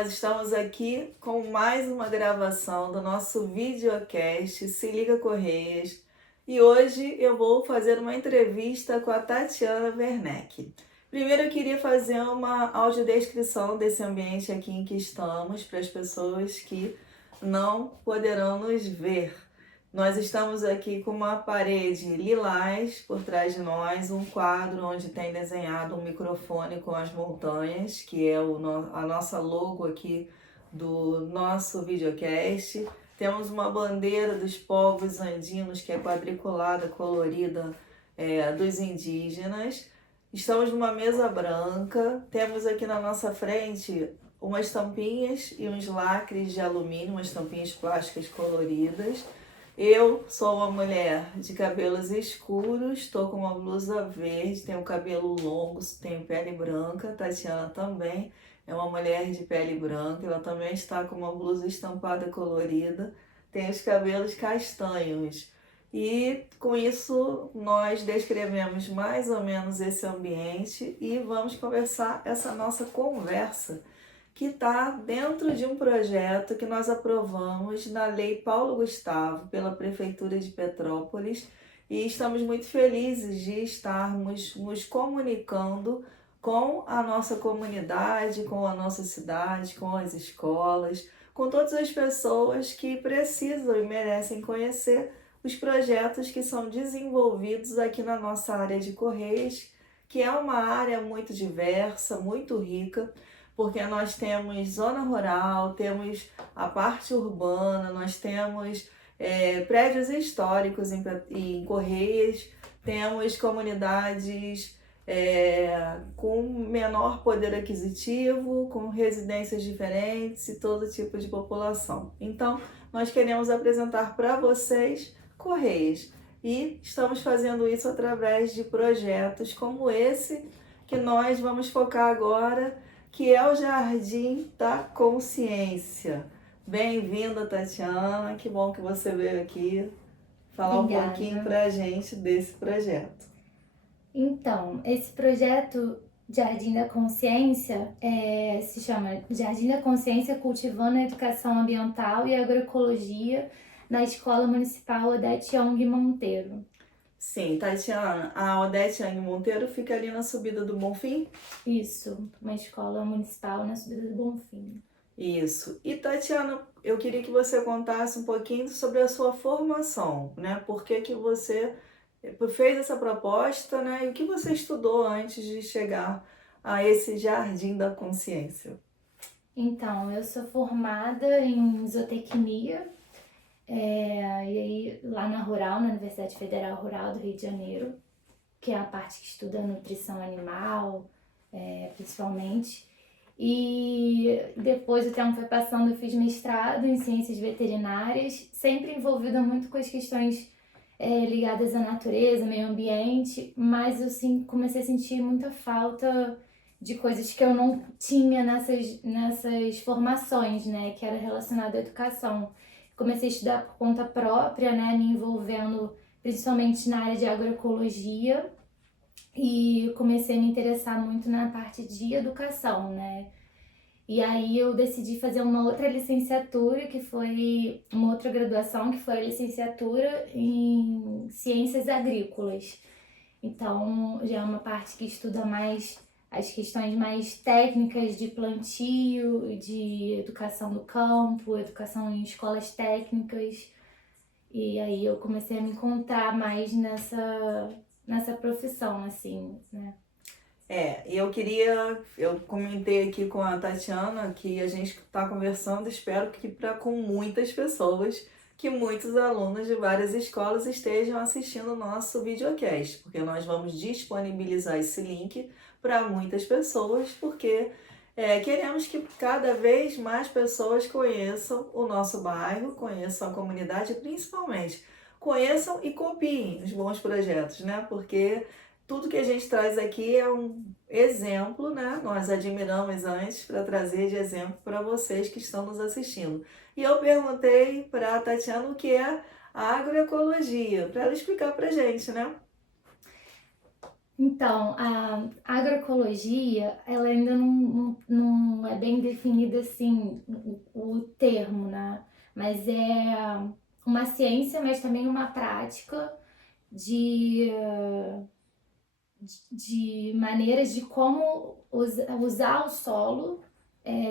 nós estamos aqui com mais uma gravação do nosso videocast Se Liga Correias e hoje eu vou fazer uma entrevista com a Tatiana Werneck. Primeiro eu queria fazer uma audiodescrição desse ambiente aqui em que estamos para as pessoas que não poderão nos ver. Nós estamos aqui com uma parede lilás por trás de nós, um quadro onde tem desenhado um microfone com as montanhas, que é a nossa logo aqui do nosso videocast. Temos uma bandeira dos povos andinos, que é quadriculada, colorida, dos indígenas. Estamos numa mesa branca, temos aqui na nossa frente umas tampinhas e uns lacres de alumínio, umas tampinhas plásticas coloridas. Eu sou uma mulher de cabelos escuros, estou com uma blusa verde, tenho cabelo longo, tenho pele branca. Tatiana também é uma mulher de pele branca, ela também está com uma blusa estampada colorida, tem os cabelos castanhos. E com isso nós descrevemos mais ou menos esse ambiente e vamos conversar essa nossa conversa que está dentro de um projeto que nós aprovamos na Lei Paulo Gustavo pela Prefeitura de Petrópolis e estamos muito felizes de estarmos nos comunicando com a nossa comunidade, com a nossa cidade, com as escolas, com todas as pessoas que precisam e merecem conhecer os projetos que são desenvolvidos aqui na nossa área de Correios, que é uma área muito diversa, muito rica, porque nós temos zona rural, temos a parte urbana, nós temos prédios históricos em Correios, temos comunidades com menor poder aquisitivo, com residências diferentes e todo tipo de população. Então, nós queremos apresentar para vocês Correios e estamos fazendo isso através de projetos como esse que nós vamos focar agora, que é o Jardim da Consciência. Bem-vinda, Tatiana, que bom que você veio aqui falar Obrigada. Um pouquinho para a gente desse projeto. Então, esse projeto Jardim da Consciência se chama Jardim da Consciência Cultivando a Educação Ambiental e Agroecologia na Escola Municipal Odete Young Monteiro. Sim, Tatiana, a Odete Young Monteiro fica ali na subida do Bonfim? Isso, uma escola municipal na subida do Bonfim. Isso. E Tatiana, eu queria que você contasse um pouquinho sobre a sua formação, né? Por que você fez essa proposta, né? E o que você estudou antes de chegar a esse Jardim da Consciência? Então, eu sou formada em zootecnia, e aí lá na Rural, na Universidade Federal Rural do Rio de Janeiro, que é a parte que estuda nutrição animal, principalmente. E depois o tempo foi passando, eu fiz mestrado em ciências veterinárias, sempre envolvida muito com as questões ligadas à natureza, meio ambiente, mas eu comecei a sentir muita falta de coisas que eu não tinha nessas formações, né, que era relacionado à educação. Comecei a estudar por conta própria, né, me envolvendo principalmente na área de agroecologia, e comecei a me interessar muito na parte de educação, né? E aí eu decidi fazer uma outra licenciatura, que foi uma outra graduação, que foi a licenciatura em Ciências Agrícolas. Então, já é uma parte que estuda mais as questões mais técnicas de plantio, de educação do campo, educação em escolas técnicas. E aí eu comecei a me encontrar mais nessa profissão, assim, né? Eu comentei aqui com a Tatiana que a gente está conversando, espero que com muitas pessoas, que muitos alunos de várias escolas estejam assistindo o nosso videocast, porque nós vamos disponibilizar esse link para muitas pessoas, porque queremos que cada vez mais pessoas conheçam o nosso bairro, conheçam a comunidade e principalmente conheçam e copiem os bons projetos, né? Porque tudo que a gente traz aqui é um exemplo, né? Nós admiramos antes para trazer de exemplo para vocês que estão nos assistindo. E eu perguntei para a Tatiana o que é a agroecologia, para ela explicar para a gente, né? Então, a agroecologia, ela ainda não é bem definida assim, o termo, né? Mas é uma ciência, mas também uma prática de, de maneiras de como usar o solo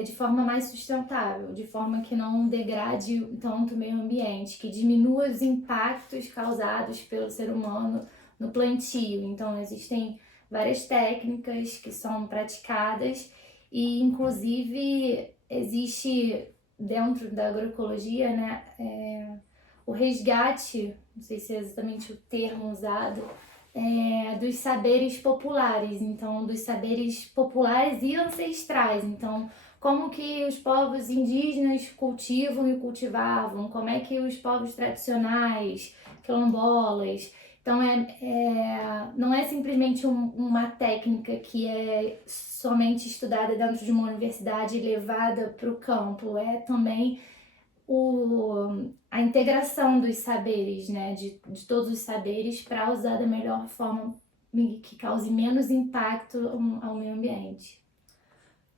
de forma mais sustentável, de forma que não degrade tanto o meio ambiente, que diminua os impactos causados pelo ser humano no plantio. Então, existem várias técnicas que são praticadas e, inclusive, existe dentro da agroecologia, né, o resgate, não sei se é exatamente o termo usado, dos saberes populares, então dos saberes populares e ancestrais. Então, como que os povos indígenas cultivam e cultivavam, como é que os povos tradicionais, quilombolas. Então, não é simplesmente uma técnica que é somente estudada dentro de uma universidade e levada para o campo, é também a integração dos saberes, né, de todos os saberes para usar da melhor forma que cause menos impacto ao meio ambiente.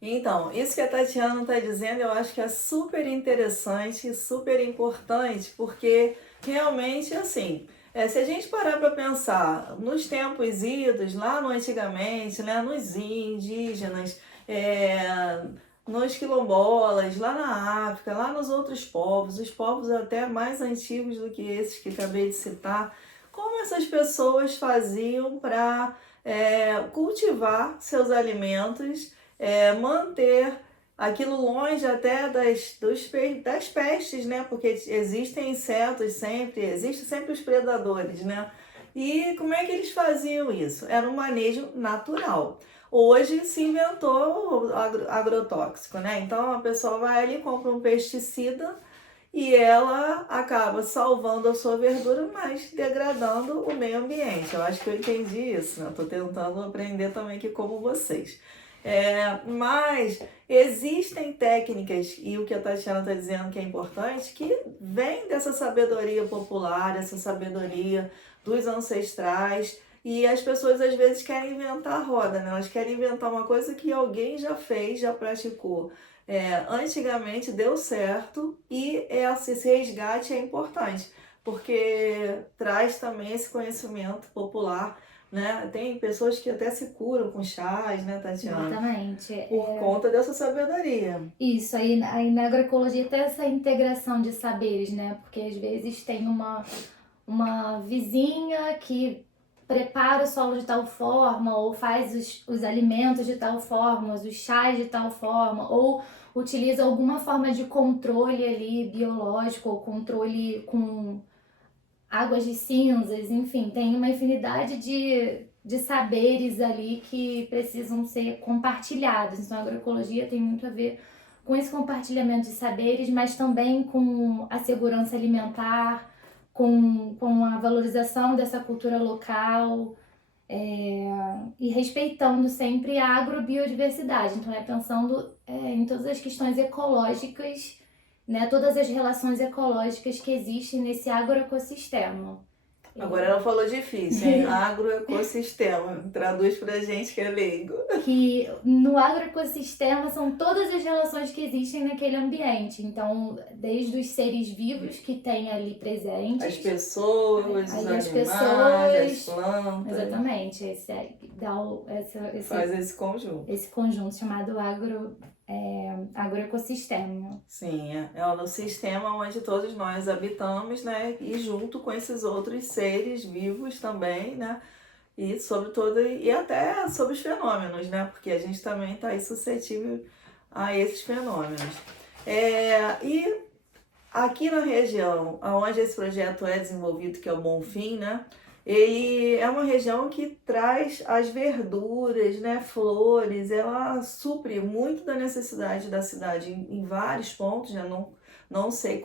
Então, isso que a Tatiana está dizendo, eu acho que é super interessante e super importante, porque realmente, assim, se a gente parar para pensar nos tempos idos, lá no antigamente, né, nos indígenas, nos quilombolas, lá na África, lá nos outros povos, os povos até mais antigos do que esses que acabei de citar, como essas pessoas faziam para cultivar seus alimentos, manter aquilo longe até das pestes, né? Porque existem insetos sempre, existem sempre os predadores, né? E como é que eles faziam isso? Era um manejo natural. Hoje se inventou o agrotóxico, né? Então a pessoa vai ali, compra um pesticida e ela acaba salvando a sua verdura, mas degradando o meio ambiente. Eu acho que eu entendi isso, né? Estou tentando aprender também aqui como vocês. Mas existem técnicas, e o que a Tatiana está dizendo que é importante, que vem dessa sabedoria popular, essa sabedoria dos ancestrais, e as pessoas às vezes querem inventar a roda, né? Elas querem inventar uma coisa que alguém já fez, já praticou. Antigamente deu certo e esse resgate é importante, porque traz também esse conhecimento popular, né? Tem pessoas que até se curam com chás, né, Tatiana? Exatamente. Por conta dessa sabedoria. Isso, aí na agroecologia tem essa integração de saberes, né? Porque às vezes tem uma vizinha que prepara o solo de tal forma, ou faz os alimentos de tal forma, os chás de tal forma, ou utiliza alguma forma de controle ali biológico, ou controle com águas de cinzas, enfim, tem uma infinidade de saberes ali que precisam ser compartilhados. Então, a agroecologia tem muito a ver com esse compartilhamento de saberes, mas também com a segurança alimentar, com a valorização dessa cultura local, e respeitando sempre a agrobiodiversidade. Então, pensando em todas as questões ecológicas, né, todas as relações ecológicas que existem nesse agroecossistema. Agora ela falou difícil, hein? Agroecossistema. Traduz pra gente que é leigo. Que no agroecossistema são todas as relações que existem naquele ambiente. Então, desde os seres vivos que tem ali presentes. As pessoas, os animais, as plantas. Exatamente. Faz esse conjunto. Esse conjunto chamado agroecossistema. Sim, é o sistema onde todos nós habitamos, né? E junto com esses outros seres vivos também, né? E sobre todo, e até sobre os fenômenos, né? Porque a gente também está aí suscetível a esses fenômenos. E aqui na região onde esse projeto é desenvolvido, que é o Bonfim, né? Ele é uma região que traz as verduras, né, flores, ela supre muito da necessidade da cidade em vários pontos, né? Não sei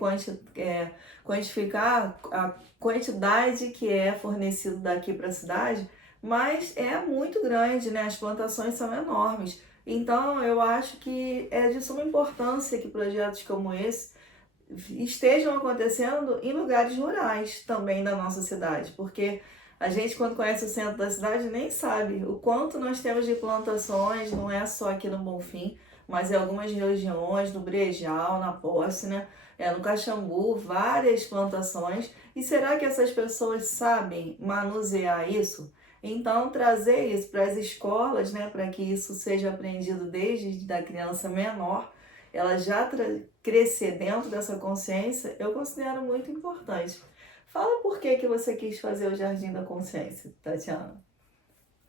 quantificar a quantidade que é fornecido daqui para a cidade, mas é muito grande, né? As plantações são enormes. Então, eu acho que é de suma importância que projetos como esse estejam acontecendo em lugares rurais também da nossa cidade, porque A gente, quando conhece o centro da cidade, nem sabe o quanto nós temos de plantações, não é só aqui no Bonfim, mas em algumas regiões, no Brejal, na Posse, né? No Caxambu, várias plantações. E será que essas pessoas sabem manusear isso? Então, trazer isso para as escolas, né, para que isso seja aprendido desde a criança menor, ela já crescer dentro dessa consciência, eu considero muito importante. Fala por que que você quis fazer o Jardim da Consciência, Tatiana.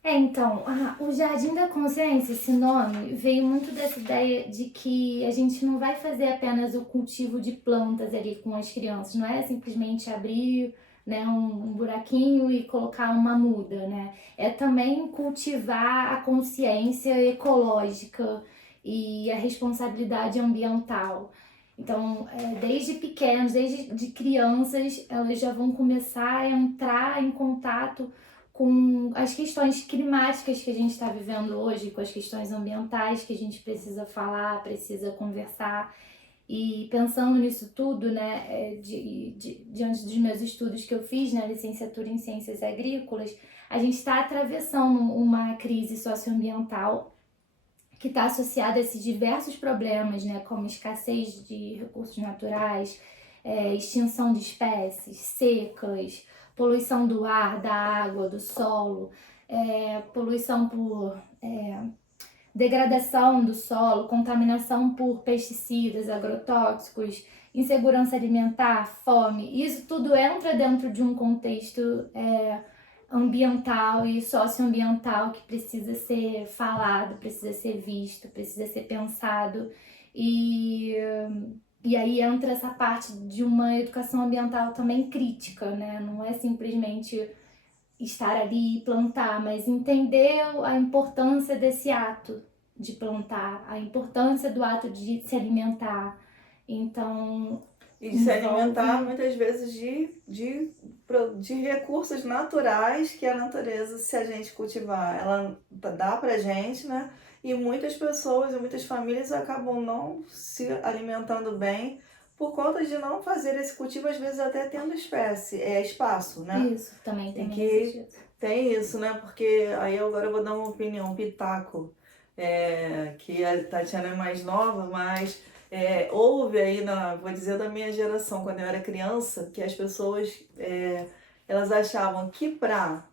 Então, o Jardim da Consciência, esse nome, veio muito dessa ideia de que a gente não vai fazer apenas o cultivo de plantas ali com as crianças, não é simplesmente abrir, né, um buraquinho e colocar uma muda, né? É também cultivar a consciência ecológica e a responsabilidade ambiental. Então, desde pequenos, desde de crianças, elas já vão começar a entrar em contato com as questões climáticas que a gente está vivendo hoje, com as questões ambientais que a gente precisa falar, precisa conversar. E pensando nisso tudo, né, diante dos meus estudos que eu fiz na licenciatura em Ciências Agrícolas, a gente está atravessando uma crise socioambiental que está associada a esses diversos problemas, né, como escassez de recursos naturais, extinção de espécies, secas, poluição do ar, da água, do solo, poluição por degradação do solo, contaminação por pesticidas, agrotóxicos, insegurança alimentar, fome. Isso tudo entra dentro de um contexto ambiental e socioambiental que precisa ser falado, precisa ser visto, precisa ser pensado. E aí entra essa parte de uma educação ambiental também crítica, né? Não é simplesmente estar ali e plantar, mas entender a importância desse ato de plantar, a importância do ato de se alimentar. Então, E de se alimentar muitas vezes de recursos naturais que a natureza, se a gente cultivar, ela dá pra gente, né? E muitas pessoas e muitas famílias acabam não se alimentando bem por conta de não fazer esse cultivo, às vezes até tendo espaço, né? Isso, também E tem que tem isso, né? Porque aí agora eu vou dar uma opinião, um pitaco, que a Tatiana é mais nova, mas houve aí, vou dizer da minha geração, quando eu era criança, que as pessoas elas achavam que para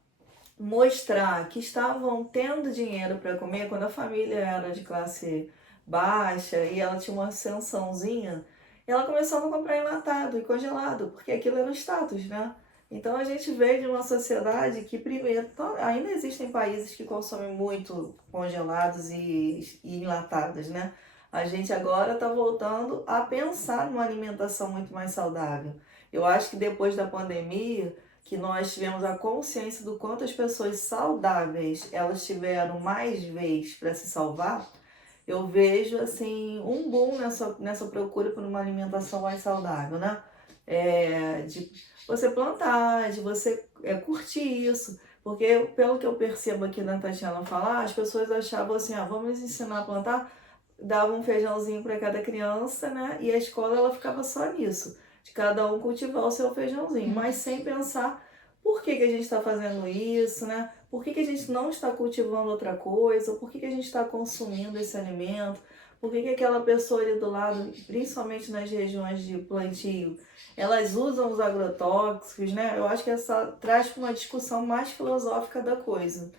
mostrar que estavam tendo dinheiro para comer, quando a família era de classe baixa e ela tinha uma ascensãozinha, ela começava a comprar enlatado e congelado, porque aquilo era o status, né? Então a gente veio de uma sociedade que primeiro, ainda existem países que consomem muito congelados e enlatados, né? A gente agora está voltando a pensar numa alimentação muito mais saudável. Eu acho que depois da pandemia, que nós tivemos a consciência do quanto as pessoas saudáveis elas tiveram mais vez para se salvar, eu vejo assim um boom nessa procura por uma alimentação mais saudável, né? De você plantar, de você curtir isso. Porque pelo que eu percebo aqui na Tatiana falar, as pessoas achavam assim, vamos ensinar a plantar, dava um feijãozinho para cada criança, né? E a escola ela ficava só nisso, de cada um cultivar o seu feijãozinho, mas sem pensar por que a gente está fazendo isso, né? Por que a gente não está cultivando outra coisa? Ou por que a gente está consumindo esse alimento? Por que aquela pessoa ali do lado, principalmente nas regiões de plantio, elas usam os agrotóxicos, né? Eu acho que essa traz para uma discussão mais filosófica da coisa.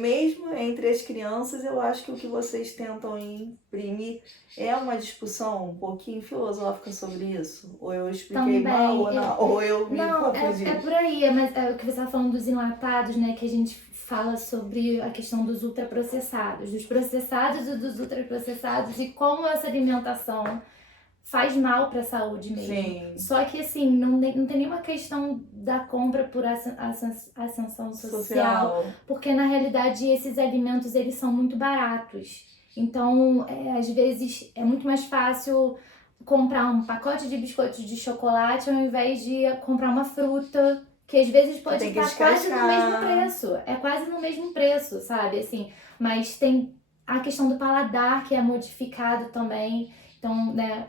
Mesmo entre as crianças, eu acho que o que vocês tentam imprimir é uma discussão um pouquinho filosófica sobre isso. Ou eu expliquei mal, ou eu me confundi. É por aí, mas é o que você estava falando dos enlatados, né? Que a gente fala sobre a questão dos ultraprocessados, dos processados e dos ultraprocessados e como essa alimentação faz mal para a saúde mesmo. Sim. Só que assim, não tem nenhuma questão da compra por ascensão social, porque na realidade esses alimentos eles são muito baratos. Então, às vezes é muito mais fácil comprar um pacote de biscoitos de chocolate ao invés de comprar uma fruta, que às vezes pode estar quase no mesmo preço. É quase no mesmo preço, sabe? Assim, mas tem a questão do paladar que é modificado também. Então, né,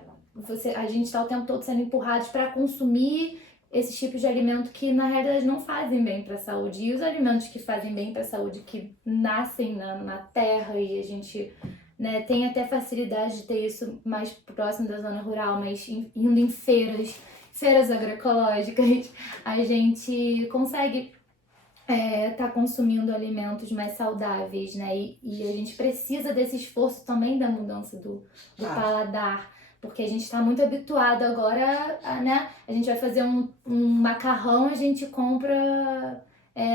a gente está o tempo todo sendo empurrados para consumir esses tipos de alimento que na realidade não fazem bem para a saúde. E os alimentos que fazem bem para a saúde, que nascem na terra e a gente, né, tem até facilidade de ter isso mais próximo da zona rural, mas indo em feiras agroecológicas, a gente consegue tá consumindo alimentos mais saudáveis, né? E a gente precisa desse esforço também da mudança do paladar, porque a gente está muito habituado agora, né? A gente vai fazer um macarrão, a gente compra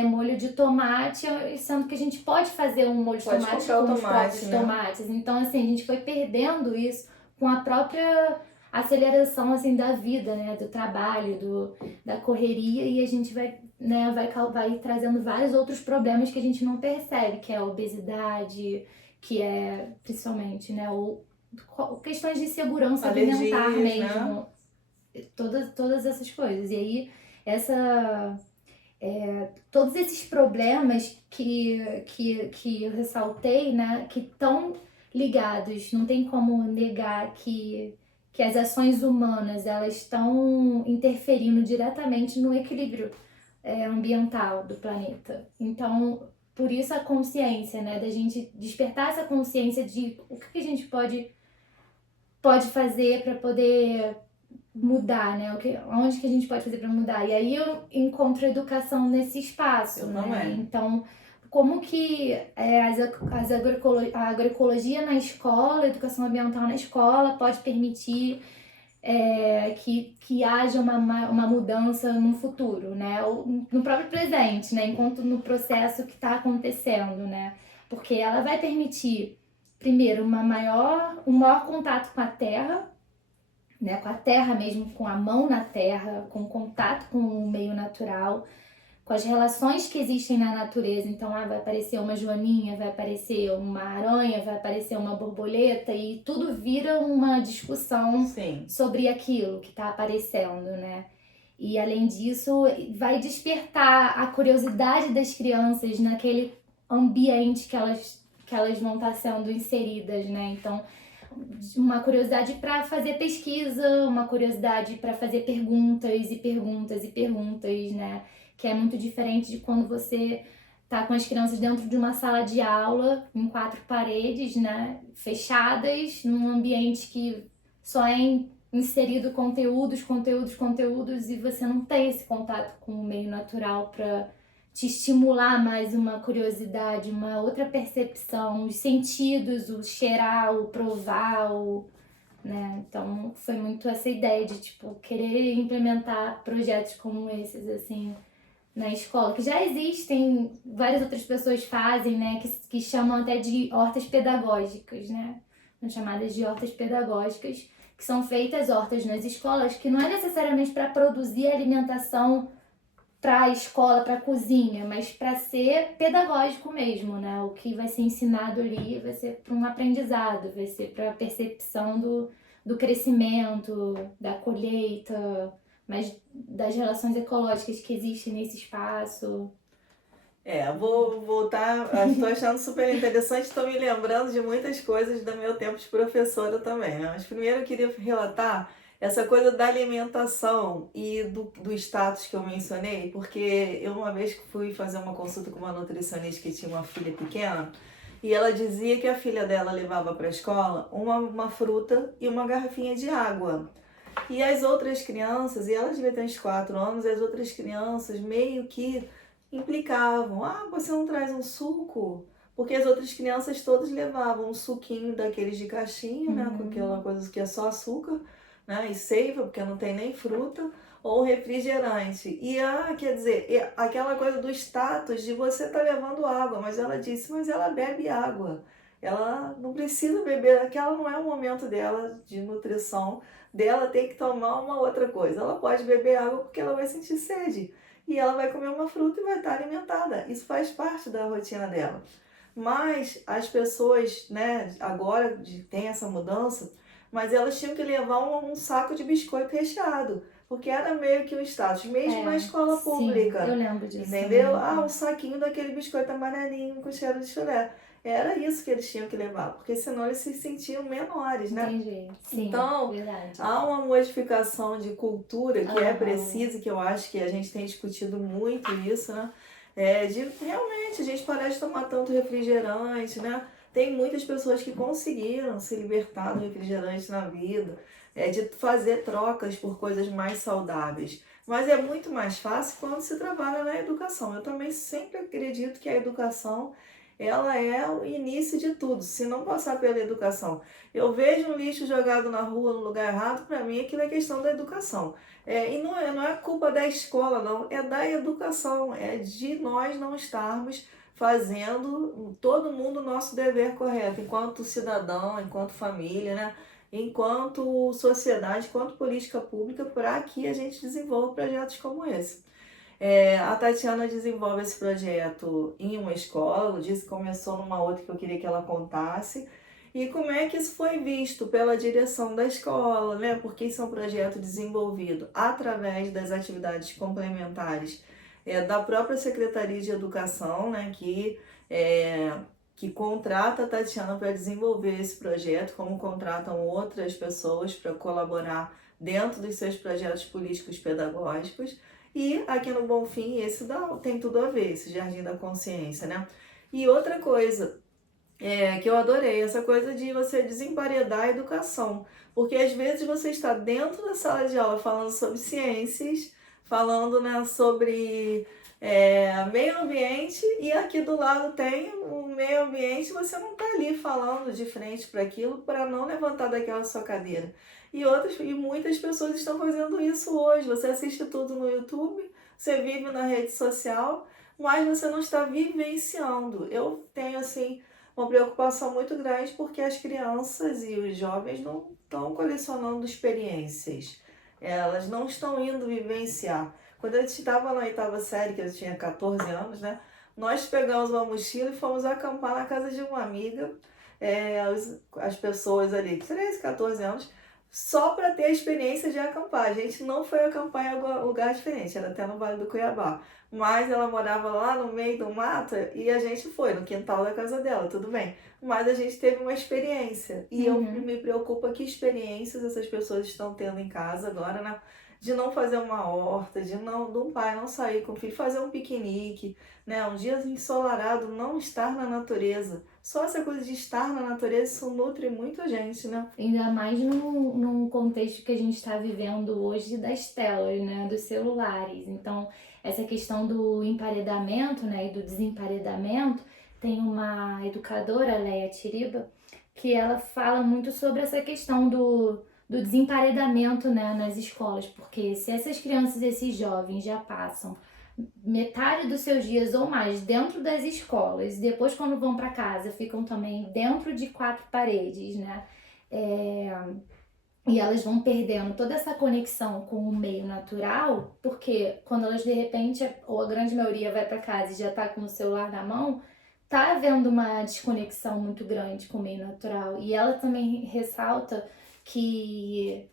molho de tomate, sendo que a gente pode fazer um molho de tomate com os próprios tomates. Então, assim, a gente foi perdendo isso com a própria aceleração, assim, da vida, né? Do trabalho, da correria, e a gente vai trazendo vários outros problemas que a gente não percebe, que é a obesidade, que é principalmente, né, questões de segurança alimentar mesmo, né? Todas essas coisas. E aí, todos esses problemas que eu ressaltei, né, que estão ligados, não tem como negar que as ações humanas, elas estão interferindo diretamente no equilíbrio ambiental do planeta. Então, por isso a consciência, né, da gente despertar essa consciência de o que a gente pode fazer para poder mudar, né? Onde que a gente pode fazer para mudar? E aí eu encontro educação nesse espaço, né? Então, como que a agroecologia na escola, a educação ambiental na escola pode permitir que haja uma mudança no futuro, né? Ou no próprio presente, né? Enquanto no processo que está acontecendo, né? Porque ela vai permitir, primeiro, um maior contato com a terra, né? Com a terra mesmo, com a mão na terra, com contato com o meio natural, com as relações que existem na natureza. Então, vai aparecer uma joaninha, vai aparecer uma aranha, vai aparecer uma borboleta, e tudo vira uma discussão sobre aquilo que está aparecendo, né? E, além disso, vai despertar a curiosidade das crianças naquele ambiente que elas vão estar sendo inseridas, né? Então, uma curiosidade para fazer pesquisa, uma curiosidade para fazer perguntas e perguntas e perguntas, né? Que é muito diferente de quando você tá com as crianças dentro de uma sala de aula, em 4 paredes, né? Fechadas, num ambiente que só é inserido conteúdos, e você não tem esse contato com o meio natural para te estimular mais uma curiosidade, uma outra percepção, os sentidos, o cheirar, o provar, né? Então, foi muito essa ideia de, tipo, querer implementar projetos como esses, assim, na escola, que já existem, várias outras pessoas fazem, né, que chamam até de hortas pedagógicas, né? São chamadas de hortas pedagógicas, que são feitas hortas nas escolas, que não é necessariamente para produzir alimentação para a escola, para a cozinha, mas para ser pedagógico mesmo, né? O que vai ser ensinado ali vai ser para um aprendizado, vai ser para a percepção do crescimento, da colheita, mas das relações ecológicas que existem nesse espaço. Vou voltar, estou achando super interessante, estou me lembrando de muitas coisas do meu tempo de professora também, né? Mas primeiro eu queria relatar essa coisa da alimentação e do status que eu mencionei, porque eu uma vez fui fazer uma consulta com uma nutricionista que tinha uma filha pequena, e ela dizia que a filha dela levava para a escola uma fruta e uma garrafinha de água. E as outras crianças, e ela devia ter uns 4 anos, as outras crianças meio que implicavam: você não traz um suco? Porque as outras crianças todas levavam um suquinho daqueles de caixinha, né, com aquela coisa que é só açúcar, né, e seiva, porque não tem nem fruta, ou refrigerante. E quer dizer, aquela coisa do status de você tá levando água, mas ela disse, mas ela bebe água. Ela não precisa beber, aquela não é o momento dela de nutrição, dela tem que tomar uma outra coisa. Ela pode beber água porque ela vai sentir sede. E ela vai comer uma fruta e vai estar alimentada. Isso faz parte da rotina dela. Mas as pessoas, né, agora tem essa mudança, mas elas tinham que levar um saco de biscoito recheado, porque era meio que o status, mesmo na escola pública. Sim, eu lembro disso. Entendeu? Um saquinho daquele biscoito amarelinho com cheiro de chulé. era isso que eles tinham que levar, porque senão eles se sentiam menores, né? Entendi. Sim, Então, verdade. há uma modificação de cultura que é Aham. precisa, que eu acho que a gente tem discutido muito isso, né? De realmente a gente parar de tomar tanto refrigerante, né? Tem muitas pessoas que conseguiram se libertar do refrigerante na vida, de fazer trocas por coisas mais saudáveis. Mas é muito mais fácil quando se trabalha na educação. Eu também sempre acredito que a educação, ela é o início de tudo. Se não passar pela educação, eu vejo um lixo jogado na rua no lugar errado, para mim aquilo é questão da educação. E não é culpa da escola, não, é da educação, é de nós não estarmos fazendo todo mundo o nosso dever correto, enquanto cidadão, enquanto família, né? Enquanto sociedade, enquanto política pública, para que a gente desenvolva projetos como esse. A Tatiana desenvolve esse projeto em uma escola, disse que começou numa outra que eu queria que ela contasse. E como é que isso foi visto pela direção da escola, né? Porque isso é um projeto desenvolvido através das atividades complementares da própria Secretaria de Educação, né? Que contrata a Tatiana para desenvolver esse projeto, como contratam outras pessoas para colaborar dentro dos seus projetos políticos pedagógicos. E aqui no Bonfim, tem tudo a ver, esse Jardim da Consciência, né? E outra coisa que eu adorei, essa coisa de você desemparedar a educação. Porque às vezes você está dentro da sala de aula falando sobre ciências, falando, né, sobre meio ambiente, e aqui do lado tem o meio ambiente, você não está ali falando de frente para aquilo para não levantar daquela sua cadeira. E muitas pessoas estão fazendo isso hoje. Você assiste tudo no YouTube, você vive na rede social, mas você não está vivenciando. Eu tenho assim uma preocupação muito grande porque as crianças e os jovens não estão colecionando experiências. Elas não estão indo vivenciar. Quando eu estava na oitava série, que eu tinha 14 anos, né? Nós pegamos uma mochila e fomos acampar na casa de uma amiga, as pessoas ali, 13, 14 anos, só para ter a experiência de acampar. A gente não foi acampar em algum lugar diferente, era até no Vale do Cuiabá. Mas ela morava lá no meio do mato e a gente foi no quintal da casa dela, tudo bem. Mas a gente teve uma experiência. E eu me preocupa que experiências essas pessoas estão tendo em casa agora, né? De não fazer uma horta, do pai não sair com o filho, fazer um piquenique, né? Um dia ensolarado, não estar na natureza. Só essa coisa de estar na natureza, isso nutre muito a gente, né? Ainda mais num contexto que a gente está vivendo hoje das telas, né, dos celulares. Então, essa questão do emparedamento, né, e do desemparedamento, tem uma educadora, Leia Tiriba, que ela fala muito sobre essa questão do desemparedamento, né, nas escolas, porque se essas crianças, esses jovens já passam metade dos seus dias ou mais dentro das escolas, e depois quando vão para casa ficam também dentro de quatro paredes, né? E elas vão perdendo toda essa conexão com o meio natural, porque quando elas de repente, ou a grande maioria vai para casa e já tá com o celular na mão, tá havendo uma desconexão muito grande com o meio natural. E ela também ressalta que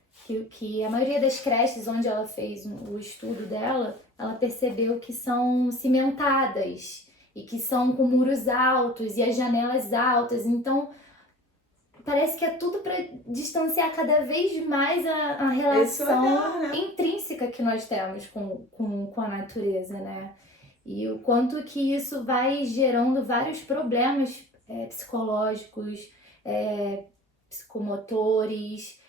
a maioria das creches onde ela fez o estudo dela, ela percebeu que são cimentadas e que são com muros altos e as janelas altas. Então, parece que é tudo para distanciar cada vez mais a relação olhar, né? intrínseca que nós temos com a natureza, né? E o quanto que isso vai gerando vários problemas psicológicos, psicomotores,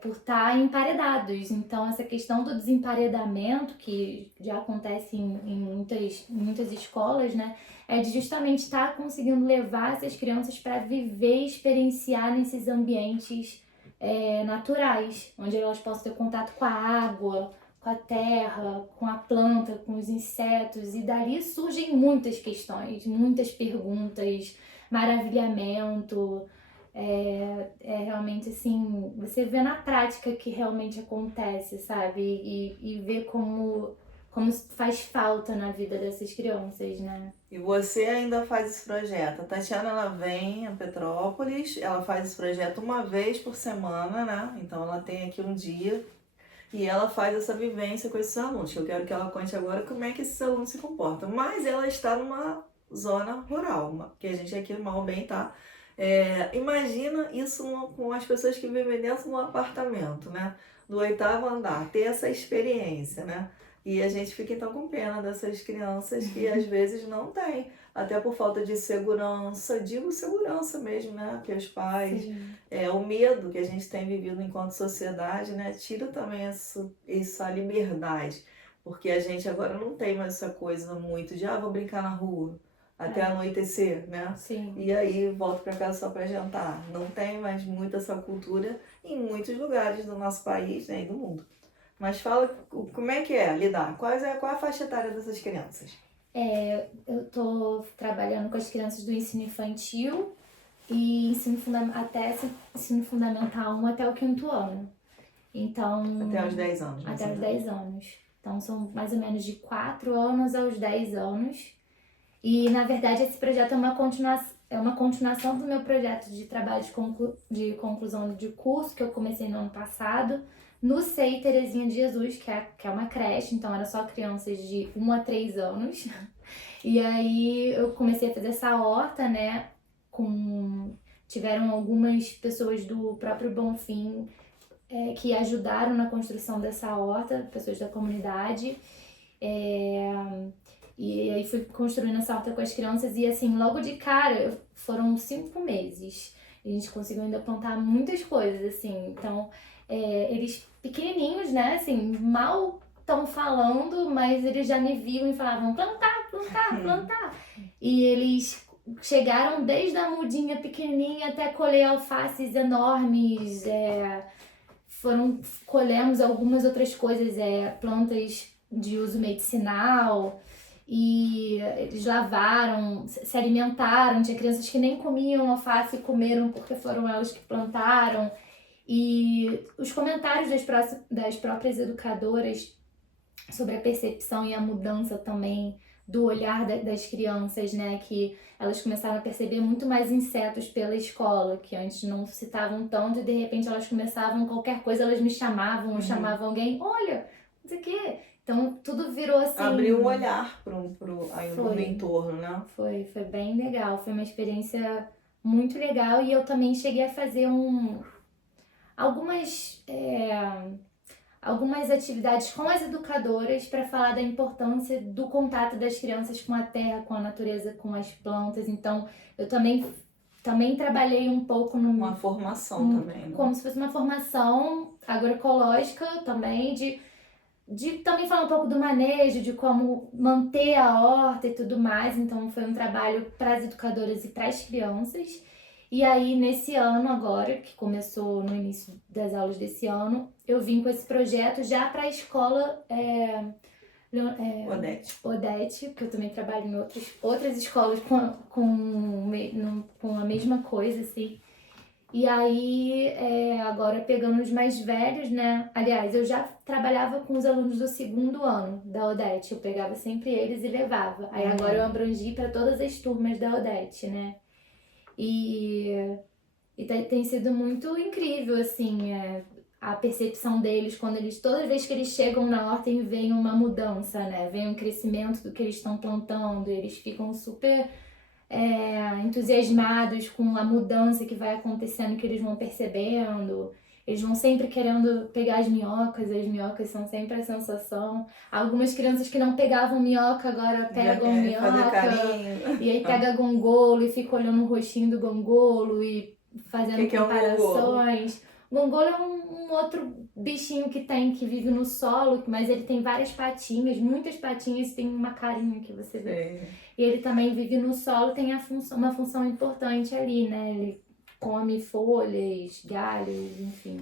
por estar emparedados. Então, essa questão do desemparedamento, que já acontece em muitas escolas, né? É de justamente estar conseguindo levar essas crianças para viver e experienciar nesses ambientes naturais, onde elas possam ter contato com a água, com a terra, com a planta, com os insetos, e dali surgem muitas questões, muitas perguntas, maravilhamento. Realmente assim, você vê na prática que realmente acontece, sabe? E vê como faz falta na vida dessas crianças, né? E você ainda faz esse projeto. A Tatiana, ela vem a Petrópolis, ela faz esse projeto uma vez por semana, né? Então ela tem aqui um dia e ela faz essa vivência com esses alunos. Eu quero que ela conte agora como é que esses alunos se comportam. Mas ela está zona rural, que a gente aqui mal bem tá. Imagina isso com as pessoas que vivem dentro de um apartamento, né? Do 8º andar, ter essa experiência, né? E a gente fica então com pena dessas crianças que às vezes não têm, até por falta de segurança, digo segurança mesmo, né? Que os pais, Sim. o medo que a gente tem vivido enquanto sociedade, né? Tira também essa liberdade, porque a gente agora não tem mais essa coisa muito de, vou brincar na rua até anoitecer, né? Sim. E aí volto para casa só para jantar. Não tem mais muito essa cultura em muitos lugares do nosso país, né, e do mundo. Mas fala como é que é lidar? Qual é a faixa etária dessas crianças? Eu tô trabalhando com as crianças do ensino infantil e até ensino fundamental 1 até o 5º ano. Então, Até os 10 anos. até os 10 anos. Então são mais ou menos de 4 anos aos 10 anos. E na verdade esse projeto é uma continuação do meu projeto de trabalho de conclusão de curso que eu comecei no ano passado no SEI Terezinha de Jesus, que é uma creche, então era só crianças de 1 a 3 anos. E aí eu comecei a fazer essa horta, né? Tiveram algumas pessoas do próprio Bonfim que ajudaram na construção dessa horta, pessoas da comunidade. E aí fui construindo essa horta com as crianças e assim, logo de cara, foram 5 meses. A gente conseguiu ainda plantar muitas coisas, assim. Então, eles pequenininhos, né, assim, mal estão falando, mas eles já me viam e falavam plantar, plantar, plantar. E eles chegaram desde a mudinha pequenininha até colher alfaces enormes, colhemos algumas outras coisas, plantas de uso medicinal, e eles lavaram, se alimentaram. Tinha crianças que nem comiam alface e comeram porque foram elas que plantaram. E os comentários das próprias educadoras sobre a percepção e a mudança também do olhar das crianças, né, que elas começaram a perceber muito mais insetos pela escola, que antes não citavam tanto, e de repente elas começavam, qualquer coisa elas me chamavam, ou chamavam alguém, olha, não sei o quê. Então tudo virou assim... Abriu um olhar no entorno, né? Foi bem legal, foi uma experiência muito legal, e eu também cheguei a fazer algumas atividades com as educadoras para falar da importância do contato das crianças com a terra, com a natureza, com as plantas. Então, eu também trabalhei um pouco uma formação também, né? Como se fosse uma formação agroecológica também, de também falar um pouco do manejo, de como manter a horta e tudo mais. Então, foi um trabalho para as educadoras e para as crianças. E aí, nesse ano agora, que começou no início das aulas desse ano, eu vim com esse projeto já para a escola Odete, que eu também trabalho em outras escolas com a mesma coisa, assim. E aí, agora pegando os mais velhos, né? Aliás, eu já trabalhava com os alunos do 2º ano da Odete, eu pegava sempre eles e levava. Aí agora eu abrangi para todas as turmas da Odete, né? E tem sido muito incrível, assim, a percepção deles toda vez que eles chegam na horta e veem uma mudança, né? Vem um crescimento do que eles estão plantando, eles ficam super entusiasmados com a mudança que vai acontecendo, que eles vão percebendo. Eles vão sempre querendo pegar as minhocas são sempre a sensação. Algumas crianças que não pegavam minhoca agora pegam minhoca. E aí pega gongolo e fica olhando o rostinho do gongolo e fazendo comparações. Gongolo é um outro bichinho que vive no solo, mas ele tem várias patinhas, muitas patinhas, tem uma carinha que você vê. E ele também vive no solo, tem uma função importante ali, né? Ele come folhas, galhos, enfim.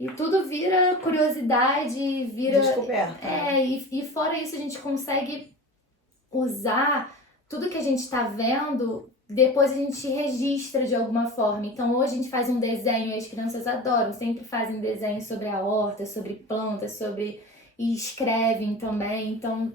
E tudo vira curiosidade, vira... descoberta. E fora isso a gente consegue usar tudo que a gente está vendo, depois a gente registra de alguma forma. Então hoje a gente faz um desenho e as crianças adoram, sempre fazem desenho sobre a horta, sobre plantas, e escrevem também. Então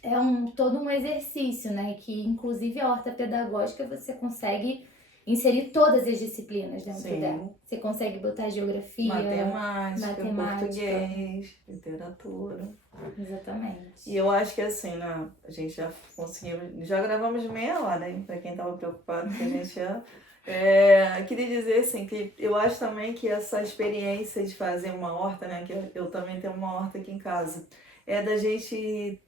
é todo um exercício, né? Que inclusive a horta pedagógica você consegue inserir todas as disciplinas dentro Sim. dela. Você consegue botar geografia, Matemática, matemática. português, literatura. Exatamente. E eu acho que assim, né? A gente já conseguiu. Já gravamos meia hora, hein? Pra quem tava preocupado que a gente ia. Queria dizer assim que eu acho também que essa experiência de fazer uma horta, né? Que eu também tenho uma horta aqui em casa, é da gente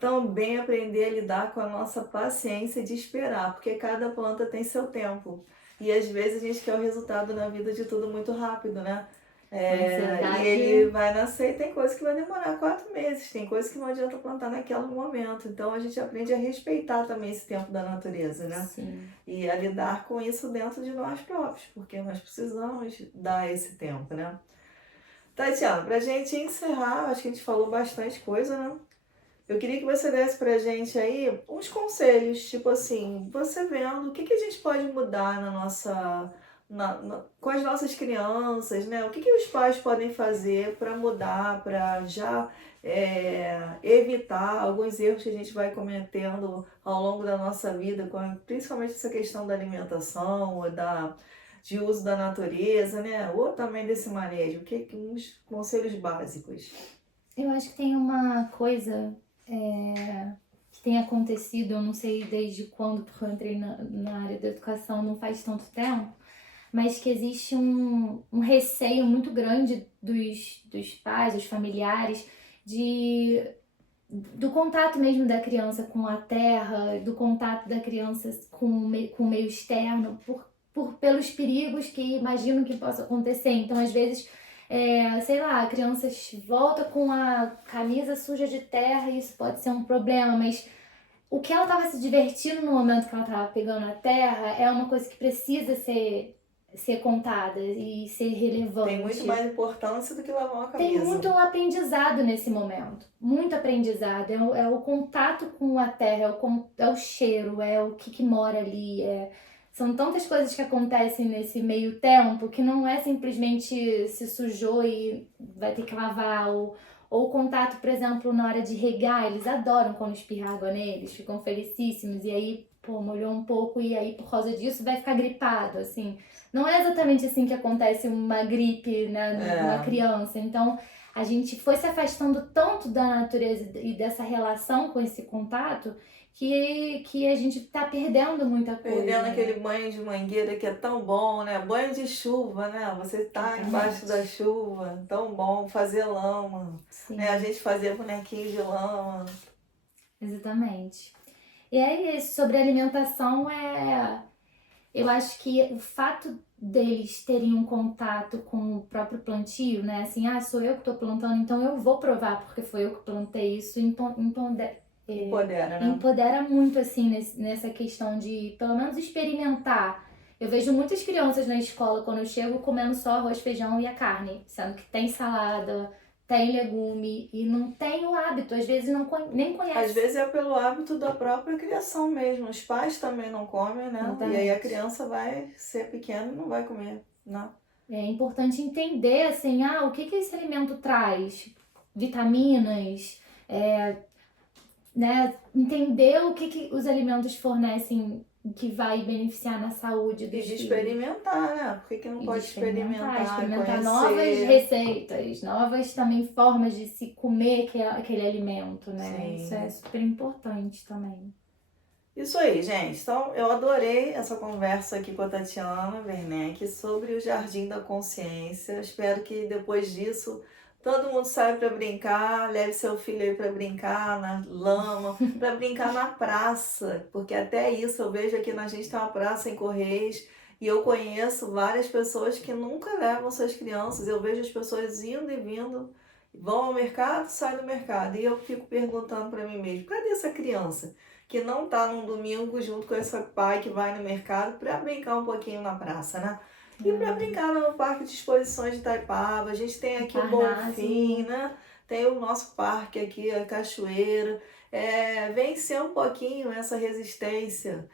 também aprender a lidar com a nossa paciência de esperar, porque cada planta tem seu tempo. E às vezes a gente quer o resultado na vida de tudo muito rápido, né? E ele vai nascer e tem coisa que vai demorar 4 meses, tem coisa que não adianta plantar naquele momento. Então a gente aprende a respeitar também esse tempo da natureza, né? Sim. E a lidar com isso dentro de nós próprios, porque nós precisamos dar esse tempo, né? Tatiana, pra gente encerrar, acho que a gente falou bastante coisa, né? Eu queria que você desse pra gente aí uns conselhos, tipo assim, você vendo o que a gente pode mudar na nossa, com as nossas crianças, né? O que os pais podem fazer para mudar, para já evitar alguns erros que a gente vai cometendo ao longo da nossa vida, principalmente essa questão da alimentação ou de uso da natureza, né? Ou também desse manejo. Uns conselhos básicos? Eu acho que tem uma coisa que tem acontecido, eu não sei desde quando, porque eu entrei na área da educação não faz tanto tempo, mas que existe um receio muito grande dos pais, dos familiares, do contato mesmo da criança com a terra, do contato da criança com o meio externo, pelos perigos que imagino que possa acontecer. Então, às vezes, sei lá, a criança volta com a camisa suja de terra e isso pode ser um problema, mas o que ela estava se divertindo no momento que ela estava pegando a terra é uma coisa que precisa ser contada e ser relevante. Tem muito mais importância do que lavar uma camisa. Tem muito aprendizado nesse momento, muito aprendizado. É o contato com a terra, é o cheiro, é o que mora ali. São tantas coisas que acontecem nesse meio tempo que não é simplesmente se sujou e vai ter que lavar. Ou o contato, por exemplo, na hora de regar, eles adoram quando espirra água neles, ficam felicíssimos. E aí, pô, molhou um pouco e aí por causa disso vai ficar gripado, assim. Não é exatamente assim que acontece uma gripe na criança. Então, a gente foi se afastando tanto da natureza e dessa relação com esse contato que a gente tá perdendo muita coisa. Perdendo aquele banho de mangueira que é tão bom, né? Banho de chuva, né? Você tá embaixo da chuva, tão bom. Fazer lama, né? A gente fazia bonequinho de lama. Exatamente. E aí, sobre alimentação, eu acho que o fato deles terem um contato com o próprio plantio, né? Assim, sou eu que estou plantando, então eu vou provar porque foi eu que plantei isso. Empodera, né? Empodera muito, assim, nessa questão de, pelo menos, experimentar. Eu vejo muitas crianças na escola, quando eu chego, comendo só arroz, feijão e a carne, sendo que tem salada, tem legume e não tem o hábito, às vezes nem conhece. Às vezes é pelo hábito da própria criação mesmo. Os pais também não comem, né? Exatamente. E aí a criança vai ser pequena e não vai comer, né? É importante entender, assim, o que esse alimento traz? Vitaminas, né? Entender o que os alimentos fornecem que vai beneficiar na saúde dos filhos. E de experimentar, né? Por que não pode experimentar novas receitas, novas também formas de se comer aquele alimento, né? Sim. Isso é super importante também. Isso aí, gente. Então, eu adorei essa conversa aqui com a Tatiana Werneck sobre o Jardim da Consciência. Espero que depois disso todo mundo saia para brincar, leve seu filho aí para brincar na lama, para brincar na praça, porque até isso eu vejo aqui na gente tem uma praça em Correios e eu conheço várias pessoas que nunca levam suas crianças. Eu vejo as pessoas indo e vindo, vão ao mercado, saem do mercado e eu fico perguntando para mim mesmo, cadê essa criança que não tá num domingo junto com esse pai que vai no mercado para brincar um pouquinho na praça, né? E para brincar no Parque de Exposições de Itaipava, a gente tem aqui o Bonfim, né? Tem o nosso parque aqui, a Cachoeira. Vencer um pouquinho essa resistência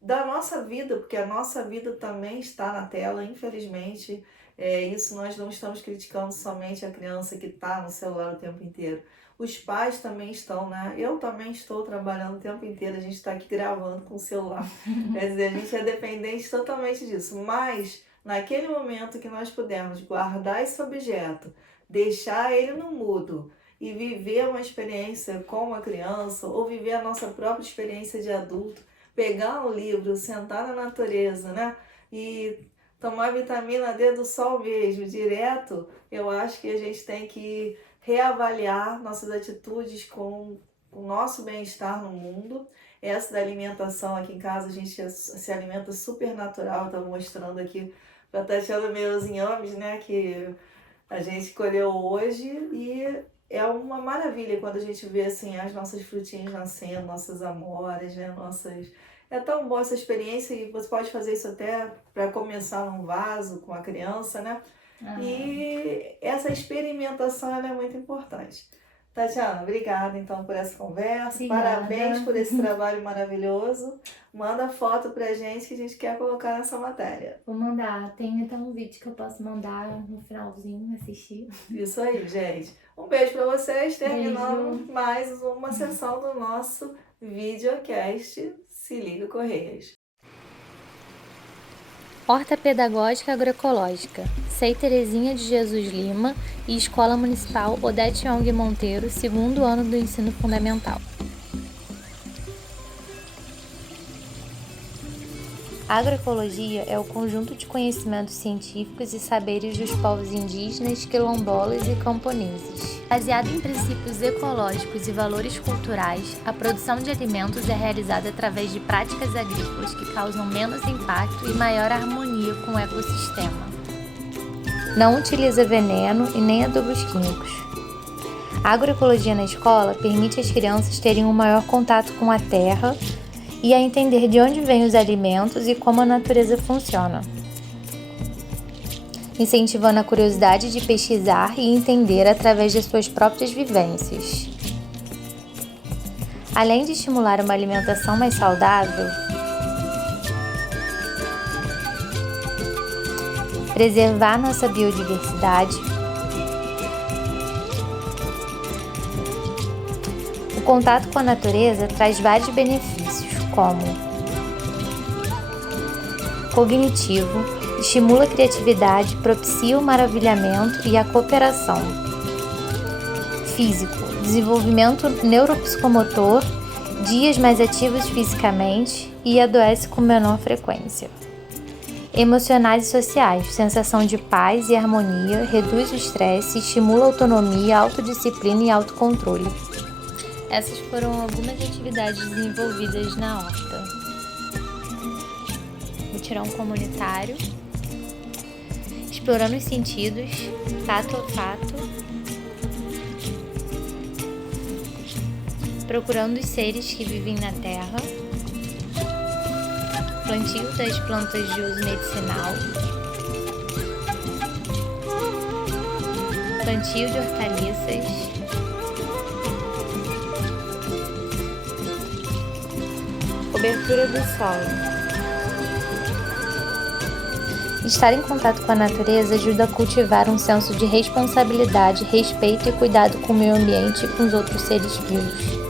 da nossa vida, porque a nossa vida também está na tela, infelizmente. Isso nós não estamos criticando somente a criança que está no celular o tempo inteiro. Os pais também estão, né? Eu também estou trabalhando o tempo inteiro, a gente está aqui gravando com o celular. Quer dizer, a gente é dependente totalmente disso. Mas, naquele momento que nós pudermos guardar esse objeto, deixar ele no mudo e viver uma experiência com a criança, ou viver a nossa própria experiência de adulto, pegar um livro, sentar na natureza, né? E tomar vitamina D do sol mesmo, direto, eu acho que a gente tem que reavaliar nossas atitudes com o nosso bem-estar no mundo. Essa da alimentação aqui em casa, a gente se alimenta super natural. Estava mostrando aqui para a Tatiana meus inhames, né, que a gente colheu hoje, e é uma maravilha quando a gente vê assim as nossas frutinhas nascendo, nossas amoras, né, É tão boa essa experiência, e você pode fazer isso até para começar num vaso com a criança, né? E essa experimentação ela é muito importante. Tatiana, obrigada então por essa conversa. Obrigada. Parabéns por esse trabalho maravilhoso. Manda foto pra gente que a gente quer colocar nessa matéria. Vou mandar. Tem até um vídeo que eu posso mandar no finalzinho, assistir. Isso aí, gente. Um beijo pra vocês. Terminando mais uma sessão do nosso videocast Se Liga Correias. Horta Pedagógica Agroecológica, SEI Terezinha de Jesus Lima e Escola Municipal Odete Yong Monteiro, 2º ano do ensino fundamental. A agroecologia é o conjunto de conhecimentos científicos e saberes dos povos indígenas, quilombolas e camponeses. Baseado em princípios ecológicos e valores culturais, a produção de alimentos é realizada através de práticas agrícolas que causam menos impacto e maior harmonia com o ecossistema. Não utiliza veneno e nem adubos químicos. A agroecologia na escola permite às crianças terem um maior contato com a terra e a entender de onde vêm os alimentos e como a natureza funciona, incentivando a curiosidade de pesquisar e entender através das suas próprias vivências. Além de estimular uma alimentação mais saudável, preservar nossa biodiversidade, o contato com a natureza traz vários benefícios, como cognitivo, estimula a criatividade, propicia o maravilhamento e a cooperação. Físico, desenvolvimento neuropsicomotor, dias mais ativos fisicamente e adoece com menor frequência. Emocionais e sociais, sensação de paz e harmonia, reduz o estresse, estimula a autonomia, autodisciplina e autocontrole. Essas foram algumas atividades desenvolvidas na horta. Mutirão comunitário, explorando os sentidos, tato, olfato, procurando os seres que vivem na terra, plantio das plantas de uso medicinal, plantio de hortaliças, cobertura do solo. Estar em contato com a natureza ajuda a cultivar um senso de responsabilidade, respeito e cuidado com o meio ambiente e com os outros seres vivos.